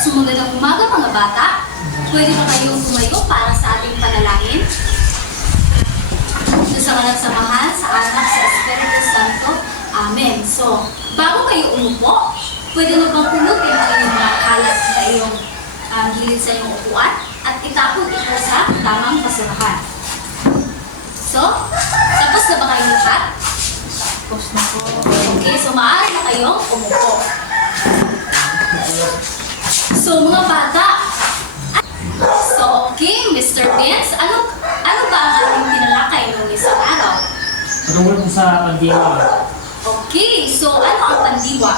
Sumunod ng umaga mga bata. Pwede ba kayong tumayo para sa ating panalangin? Sa mga nagsamahan, sa anak, sa Espiritu Santo. Amen. So, bago kayo umupo, pwede na bang pulutin ang inyong mga kalat sa iyong gilid sa iyong upuan at itapon ito sa tamang basurahan. So, tapos na ba kayong lahat? Tapos na po. Okay, so maaari na kayong umupo. So, mga bata, so, okay, Mr. Vince, ano ba ang ating tinalakay ng isang araw? Patungkol po sa pandiwa. Okay, so ano ang pandiwa?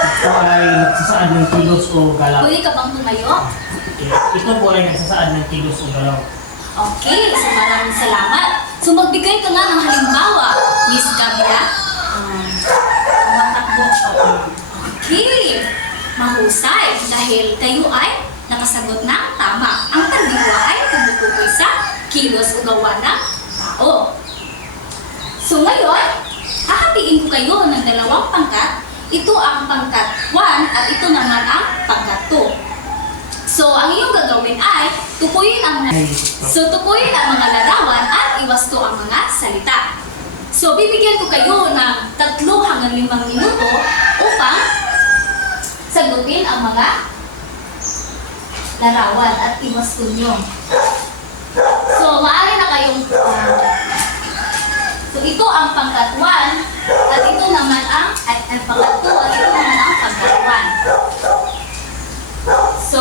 Ito ay nagsasaad ng kilos o galaw. Pwede ka bang tumayo? Ito po ay nagsasaad ng kilos o galaw. Okay, so maraming salamat. So magbigay ka nga ng halimbawa, Miss Gabia. Tumatakbo ako. Okay, mahusay dahil kayo ay nakasagot ng tama. Ang pandiwa ay tumutukoy sa kilos o gawa ng tao. So ngayon, hahatiin ko kayo ng dalawang pangkat. Ito ang pangkat 1 at ito naman ang pangkat 2. So ang iyong gagawin ay tukuyin ang mga larawan at iwasto ang mga salita. So bibigyan ko kayo ng 3 hanggang 5 minuto upang sagutin ang mga larawan at iwasto nyo. So maaari na kayong so ito ang pangkat 1 at ito naman ang pangkat 2 at ito naman ang pangkat 1.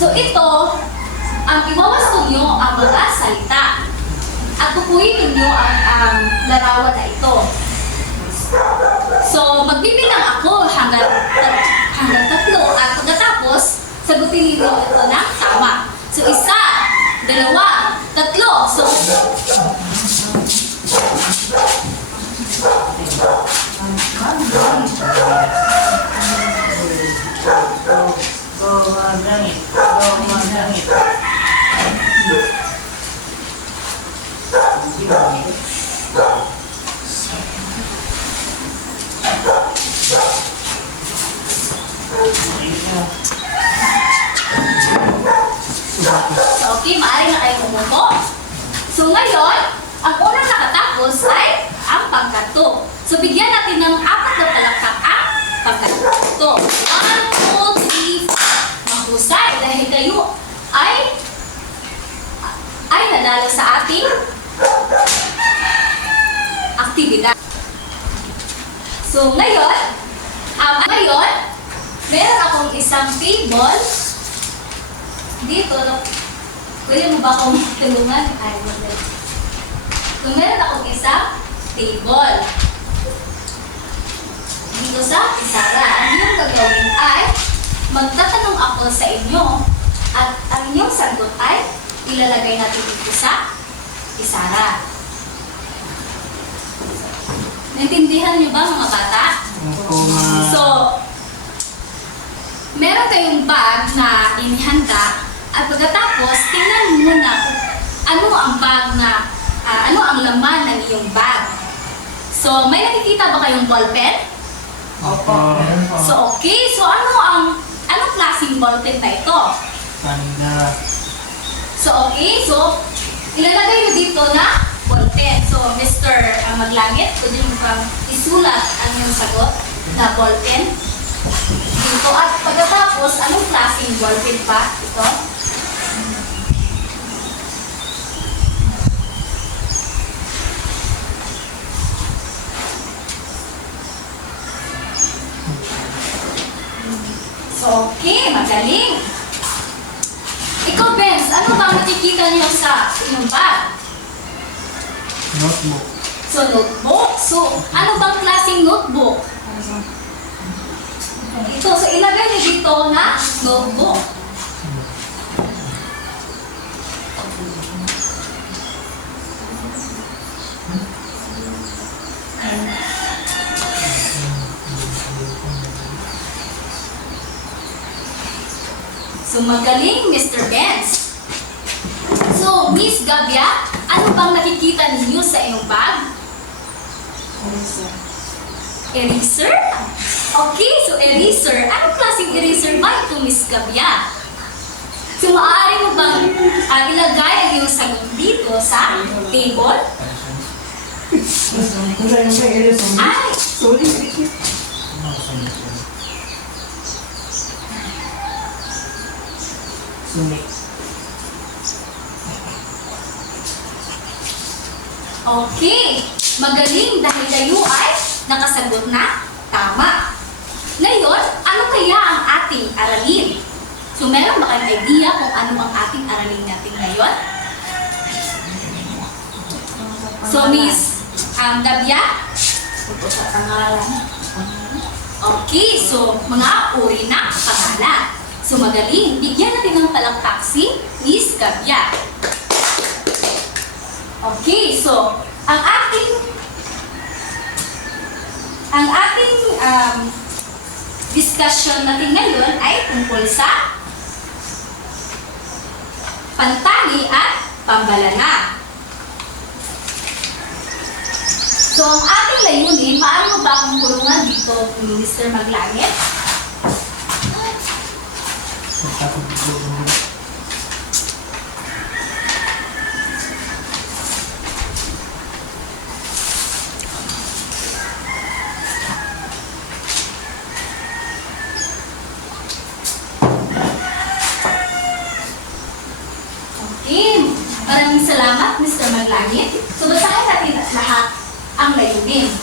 So ito ang iwawasto nyo ang mga salita at tukuyin ninyo ang larawan na ito. So magbibilang ako hanggang 3 at pagkatapos sagutin ninyo ito ng tama. So 1, 2, 3. So Gumagangit. Gumagangit. okay, maaari na kayo umupo. So ngayon, ang unang nakatapos ay ang pangkat 2. So bigyan natin ng 4 na palakpak ang pangkat 2. 1, 2, 3, 4. Mahusay dahil kayo ay nadalo sa ating aktibidad. So ngayon, meron akong isang table dito. Pwede mo ba akong tulungan? So meron akong isang table dito sa Isara. Ang iyong gagawin ay magtatanong ako sa inyo at ang inyong sagot ay ilalagay natin dito sa Isara. Naintindihan niyo ba mga bata? So, meron kayong bag na inihanda at pagkatapos, tingnan mo muna kung ano ang bag na, ano ang laman ng iyong bag. So, may nakikita ba kayong ballpen? Opo. So, okay. So, anong klaseng ballpen na ito? Panda. So, okay. So, ilalagay mo dito na ballpen. So, Mr. Maglangit, pwede mo pang isulat ang iyong sagot na ballpen dito. At pagkatapos, anong klaseng ballpen pa ito? So, okay, magaling. Ikaw, Benz, ano ba nakikita niyo sa inyong bag? Notebook. So, notebook. So, ano bang klaseng notebook? Ito. So, ilagay niyo dito na notebook. So, magaling, Mr. Benz. So, Miss Gabia, ano bang nakikita ninyo sa iyong bag? Eraser? Okay, so eraser. Anong klaseng eraser So, Miss Gabia, so maaari mo bang ilagay ang iyong sagot dito sa table? Ay! Sumit. Okay! Magaling dahil kayo ay nakasagot na tama. Ngayon, ano kaya ang ating aralin? So, meron ba kayong idea kung ano ang ating aralin natin ngayon? So, Miss Gabia? Sa pangalan. Okay, so mga uri ng pangalan. So, magaling. Bigyan natin ng palakpak si Miss Gabia. Okay, so ang ating discussion natin ngayon ay tungkol sa pantangi at pambalana. So, ang ating layunin, paano ba akong kulungan dito ni Mr. Maglangit? Okay, maraming salamat, Mr. Maglangit. So, basahin natin lahat ang layunin.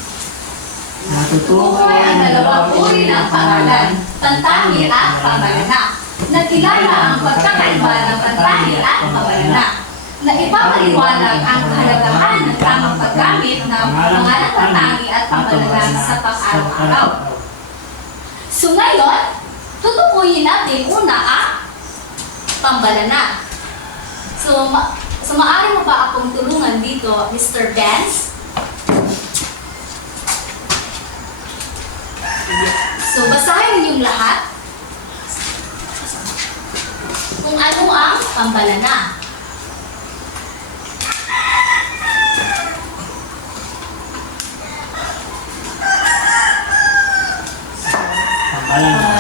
Tutukoy ang dalawang uri ng pangalan, pantangi at pambalana. Nakilala ang pagkakaiba ng pantangi at pambalana. Na ipapaliwanag ang kahalagahan ng tamang paggamit ng pangalan pantangi at pambalana sa pang-araw-araw. So ngayon, tutukuyin natin una ang pambalana. So maaari mo ba akong tulungan dito, Mr. Benz? So, basahin ninyong lahat kung ano ang pambalana. Pambalana.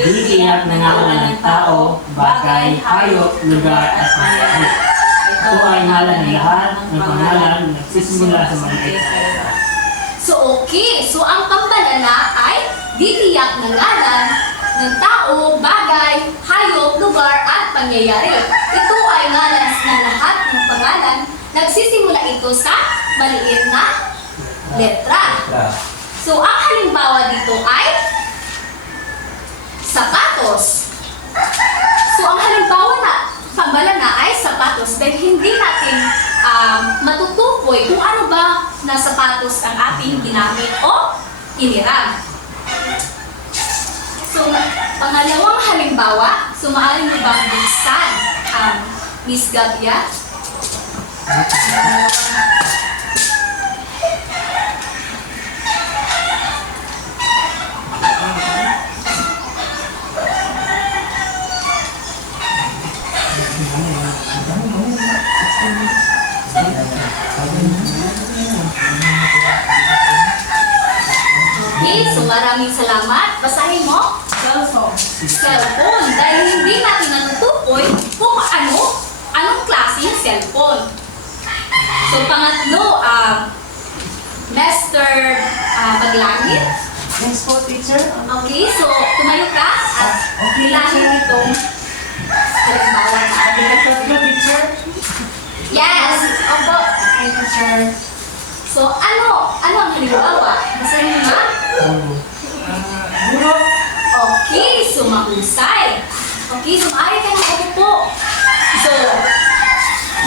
Ditiyak na ngalan ng tao, bagay, hayop, lugar, at pangyayari. Ito ay ngalan ng lahat ng pangalan na nagsisimula sa maliit. So, okay. So, ang pambalana ay ditiyak na ngalan ng tao, bagay, hayop, lugar, at pangyayari. Ito ay ngalan ng lahat ng pangalan. Nagsisimula ito sa maliit na letra. So, ang halimbawa dito ay sapatos. So, ang halimbawa na pambalana ay sapatos dahil hindi natin matutukoy kung ano ba na sapatos ang ating ginamit o iniram. So, pangalawang halimbawa, so maaari mo bang buksan Miss Gabia? Okay, so maraming salamat. Basahin mo? Cellphone. Cellphone. Dahil hindi natin natutukoy kung anong klaseng cellphone. So pangatlo, Mr. Maglangit. Next po, teacher. Okay, so tumayo ka at bilangin itong halimbawa na ating. Teacher. Yes! Opo. Okay, teacher. So ano ang halimbawa? Basahin mo nga? Guro. Okay, so mahusay. Okay, so maaari ka na umupo. So,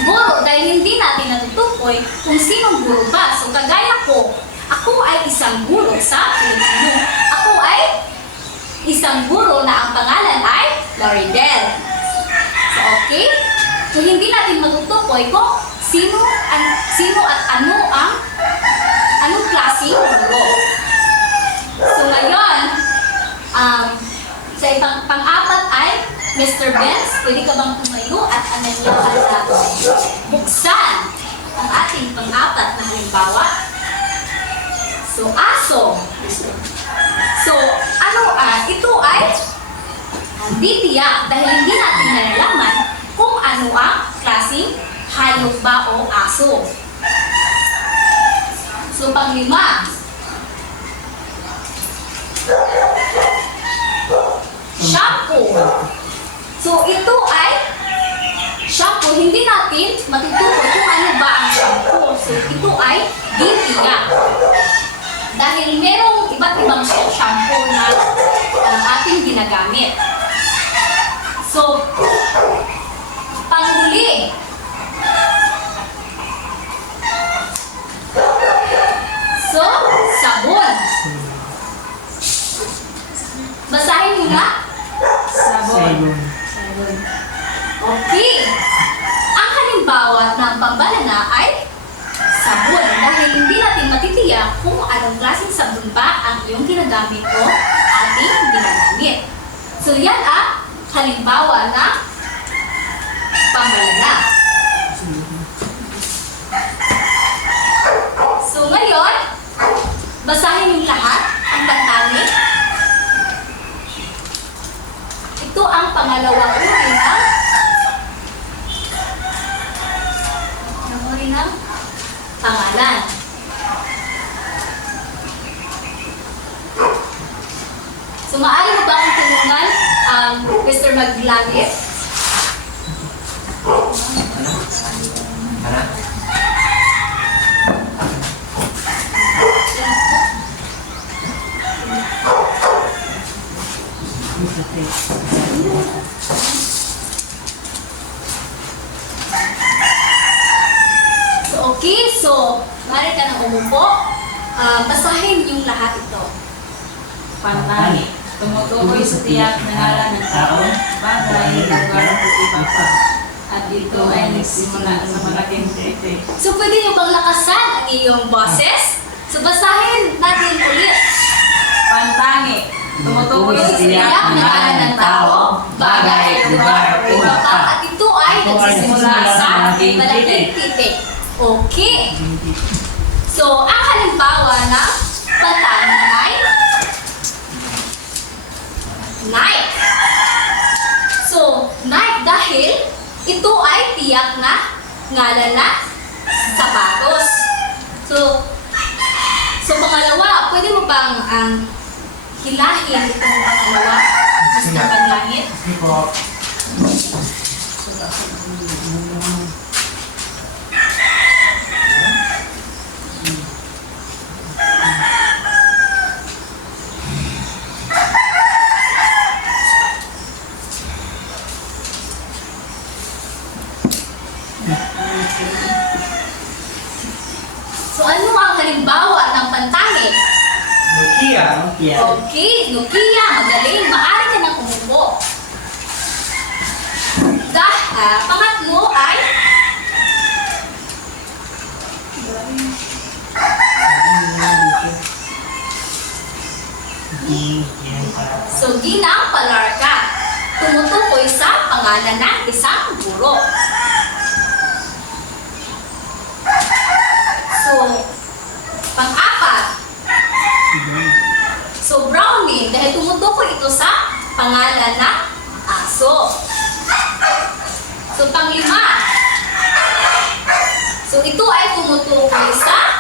guro, dahil hindi natin natutukoy kung sinong guro ba. So, kagaya ko, ako ay isang guro sa Pilipino. Ako ay isang guro na ang pangalan ay Laridel. So, okay? So, hindi natin matutukoy kung sino at anong klaseng guro. So, ngayon, sa pang-apat ay Mr. Benz, pwede ka bang tumayo at buksan ang ating pang-apat na halimbawa? So, aso. So, ito ay di tiyak dahil hindi natin nalalaman kung ano ang klaseng hayop ba o aso. So, panglima. Shampoo. So, ito ay shampoo. Hindi natin matutukoy kung ano ba ang shampoo. So, ito ay di tiyak. Dahil merong iba't ibang shampoo na ating ginagamit. So, panghuli. So, sabon. Basahin nyo na. Sabon. Okay. Ang halimbawa ng pambalana ay sabon. Dahil hindi natin matitiyak kung anong klaseng sabon ba ang iyong ginagamit o ating ginagamit. So, yan ang halimbawa ng pambalana. So, ngayon, basahin yung lahat ang pantangit. Ito ang pangalawang uri ng pangalan. So, maaari mo ba akong tulungan Mr. Maglangit? So, okay. So, maaari ka nang umupo. Basahin yung lahat ito. Pantani. Tumutukoy sa tiyak na ngalan ng tao, bagay, lugar at iba pa. At ito ay nagsimula sa malaking titik. So, pwede nyo bang lakasan ang iyong boses? So, basahin natin ulit. Pantani. Tumutukoy sa tiyak Tiyak na na ngalan ng tao, bagay, lugar at iba pa. At ito ay nagsisimula sa malaking titik. Okay. So, ang halimbawa ng pantani ay knife. So, knife dahil ito ay tiyak na ngalan na sapatos. So pangalawa, pwede mo bang hilahin itong pangalawa? Mr. Panlangit? Sige po. So ano ang halimbawa ng pantangit? Nokia. Okay, Nokia, magaling. Maaari ka nang umupo. Pangatlo ay so ginang palarka. Tumutukoy sa pangalan ng isang guro. So, pang-apat. So, brownie, dahil tumutukoy ito sa pangalan ng aso. So, pang-lima. So, ito ay tumutukoy sa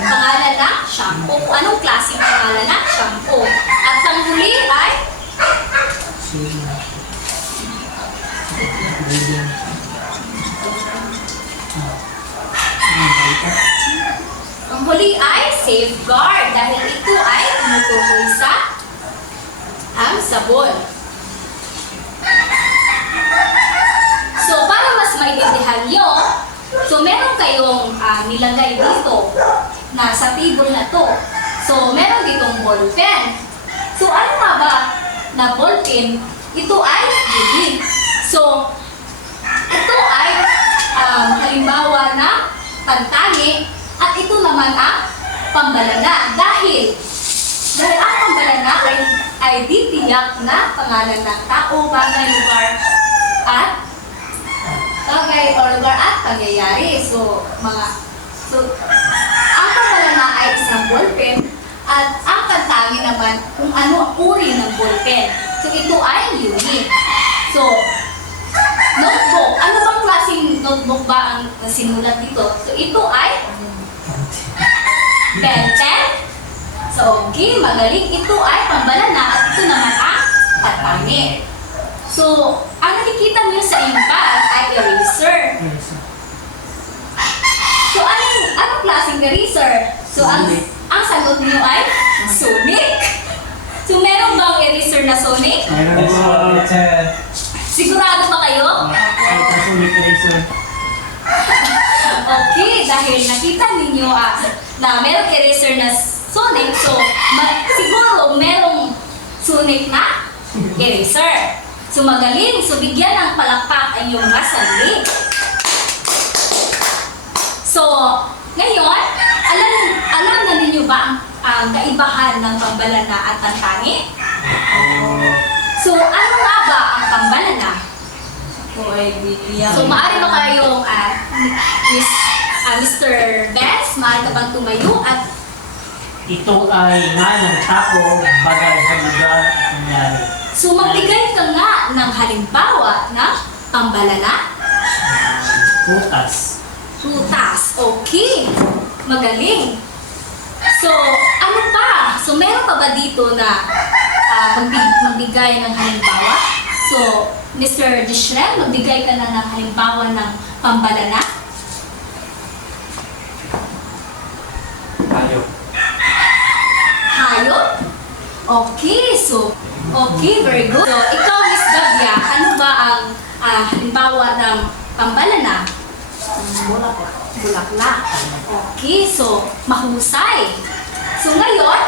pangalan ng shampoo. Kung anong klaseng pangalan ng shampoo. At pang-huli ay ang huli ay safeguard dahil ito ay tumutukoy sa ang sabon. So, para mas maintindihan nyo, so meron kayong nilagay dito na sa table na to. So, meron ditong ballpen. So, ano nga ba na ballpen? Ito ay lili. So, ito ay halimbawa na pantangi at ito naman ang pambalana. Dahil ang pambalana ay di tiyak na pangalan ng tao, bagay, lugar at pangyayari. So, ang pambalana ay isang ballpen at ang pantangi pantangin naman kung ano ang uri ng ballpen. So ito ay unit. So, notebook. Ano bang klaseng notebook ba ang sinulat dito? So ito ay pen. So, okay, magaling. Ito ay pambalana at ito naman ang pantangin. So, ang nakikita niyo sa inyong bag ay eraser. So, anong klaseng eraser? So, ang sagot niyo ay Sonic. So, meron bang eraser na Sonic? Meron Yes po, po. teacher. Sigurado ba kayo? Ultrasonic eraser. Okay, dahil nakita ninyo na merong eraser na Sonic, so siguro merong Sonic na eraser. So magaling, so bigyan ng palakpak ang iyong mga sarili. So, ngayon, alam na ninyo ba ang kaibahan ng pambalana at pantangin? So, ano nga ba ang pambalana? Ito ay bigyan. So, maaari ba kayong Mr. Bess, maaari ka bang tumayo at Ito ay nga ng tao, bagay sa lugar at nangyari. so magbigay ka nga ng halimbawa ng pambalana? Putas. Tutas. Okay. Magaling. So, ano pa? So, meron pa ba dito na magbigay ng halimbawa? So, Mr. Dishrem, magbigay ka na ng halimbawa ng pambalana? Hayop. Hayop? Okay, so, okay, very good. So, ikaw, Miss Gabia, ano ba ang halimbawa ng pambalana? Bulaklak. Okay, so, mahusay. So, ngayon,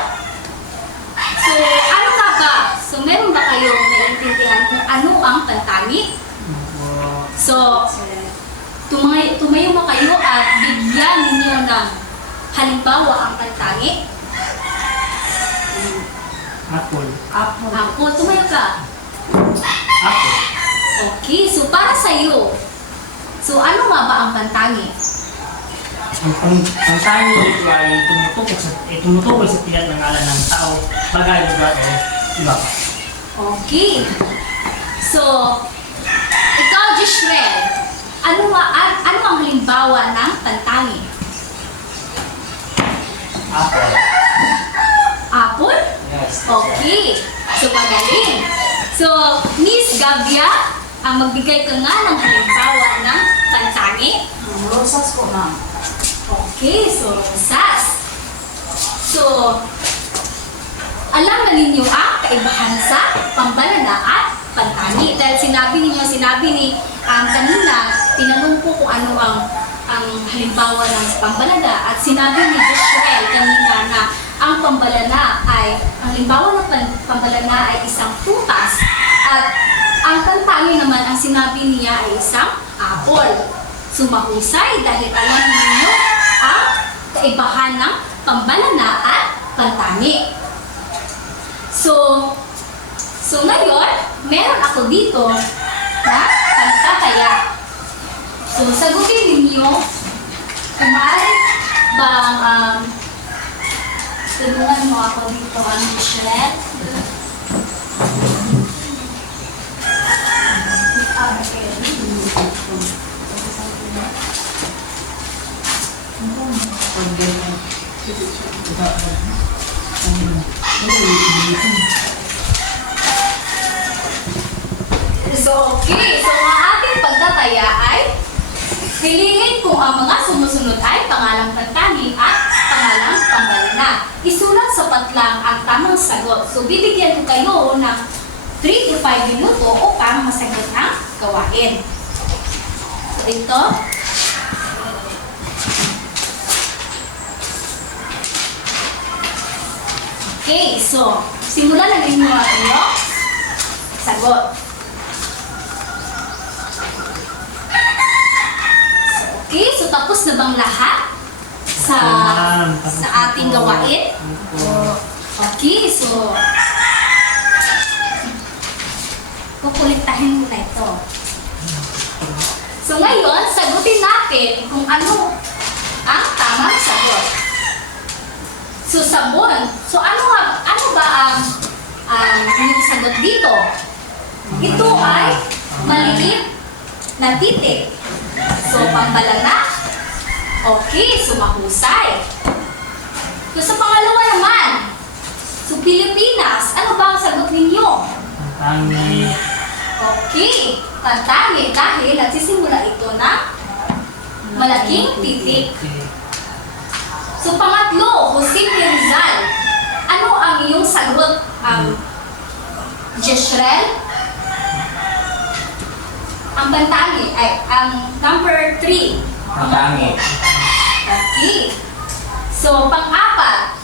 so, ano nga ba? So, meron ba kayong naiintindihan kung ano ang pantangi? So, tumayo mo kayo at bigyan ninyo ng halimbawa ang pantangi. Apple. Ako, tumayo ka. Apple. Okay, so para sa iyo, so ano nga ba ang pantangi? Ang tayo ito ay tumutukoy sa tiyak ng ngalan ng tao, bagay, lugar, o iba pa. Okay. So, ikaw, Jishrel, ano ang halimbawa ng pantangi? Apple. Apple? Yes. Okay. So, magaling. So, Miss Gabia, ang magbigay ka nga ng halimbawa ng pantangi. Rosas po, ma'am. Okay, so rosas. So, alam na ninyo ang kaibahan sa pambalana at pantangi. Dahil sinabi ni kanina, tinanong ko kung ano ang halimbawa ng pambalana at sinabi ni Joshua kanina na ang pambalana ay, ang halimbawa ng pambalana ay isang putas at ang pantangi naman ang sinabi niya ay isang apple. Sumahusay dahil alam ninyo ang kaibahan ng pambalana at pantangi. So ngayon, meron ako dito na pagtataya. So, sagutin ninyo kung maaari bang tulungan mo ako dito ang Michelle. So, okay. So, ang ating pagtataya ay hilingin kung ang mga sumusunod ay pangalang pantangi at pangalang pambalana. Isulat sa patlang ang tamang sagot. So, bibigyan ko kayo ng 3 to 5 minuto upang masagot ang gawain. So, ito. Okay, so, simulan na ninyo ang inyong sagot. Okay, so tapos na bang lahat sa ating gawain? Okay, so kukuliktahin mo na ito. So ngayon, sagutin natin kung ano ang tamang sagot. So sabon. So ano ba ang inyong sagot dito? Ito ay maliit na titik. So, pambalana. Okay, so mahusay. So, sa pangalawa naman, so Pilipinas, ano ba ang sagot ninyo? Pantangi. Okay, pantangi dahil nagsisimula ito ng malaking titik. So, pangatlo, Jose Rizal, ano ang iyong sagot? Jeshrel? Ang pantangi ay ang number 3. Pantangi. Okay. So, pang-apat.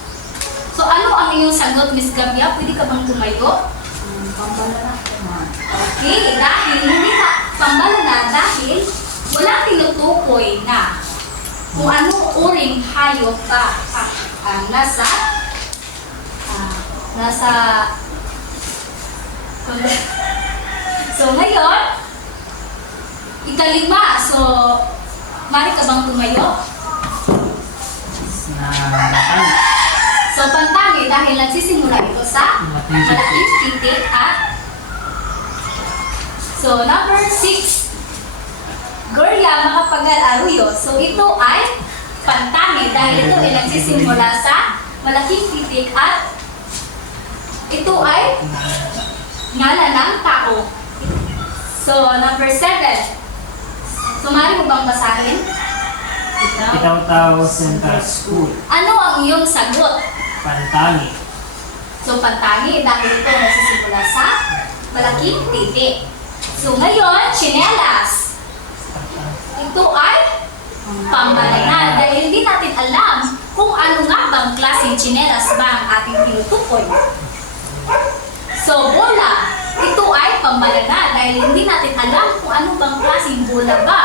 So, ano ang iyong sagot, Miss Gabia? Pwede ka bang tumayo? Pambalana. Okay, dahil hindi ka pambalana dahil walang tinutukoy na kung anong uring hayop ka nasa so ngayon ikalima, so mari ka bang tumayo? Pantangi. So pantangi dahil nagsisimula ito sa malaking titik at so number 6, Gloria Macapagal Arroyo. So ito ay pantangi dahil ito ay nagsisimula sa malaking titik at ito ay ngalan ng tao. So number 7, so mari mo bang basahin? Itaw-taw Central School. Ano ang iyong sagot? Pantangi. So pantangi dahil ito nagsisimula sa malaking titik. So ngayon, tsinelas. Ito ay pambalana dahil hindi natin alam kung ano nga bang klaseng tsinelas ba ang ating tinutukoy. So bola, ito ay pambalana dahil hindi natin alam kung ano bang klaseng bola ba.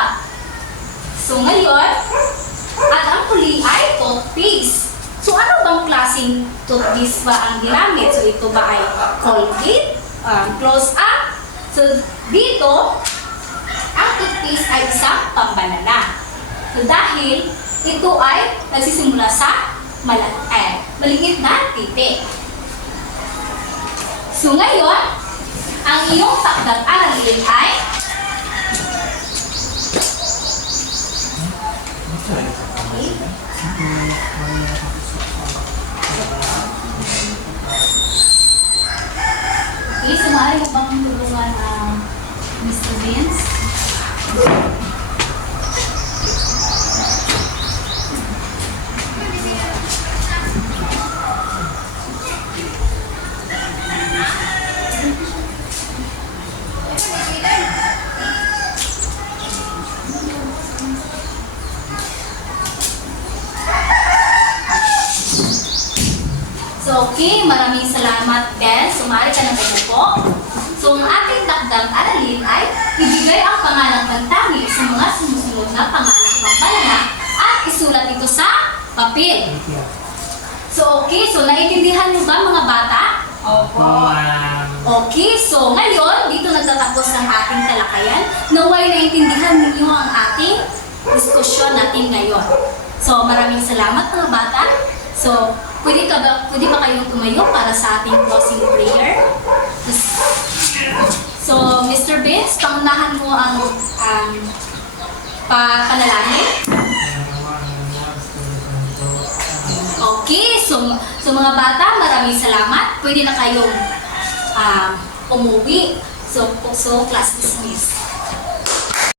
So ngayon, at ang huli ay toothpaste. So ano bang klaseng toothpaste ba ang ginamit? So ito ba ay Colgate, close up? So dito, ang toothpaste ay isang pambalana. So dahil ito ay nagsisimula sa maliit na titik. So ngayon, ang iyong takdang aralin ay okay, so maaari mo bang tulungan ang Mr. Vince? So, okay, maraming salamat, Ben. Sumari ka ng umupo. So, ang ating takdang aralin ay ibigay ang pangalang pantangi sa mga sumusunod na pangalang pambalana at isulat ito sa papel. So, okay, so naiintindihan niyo ba mga bata? Opo. Okay, so ngayon, dito nagtatapos ang ating talakayan. Naway naiintindihan ninyo ang ating diskusyon natin ngayon. So, maraming salamat mga bata. So, pwede ba kayong tumayo para sa ating closing prayer? So, Mr. Vince, pangunahan mo ang panalangin. Okay, so mga bata, maraming salamat. Pwede na kayong umuwi. So class dismissed.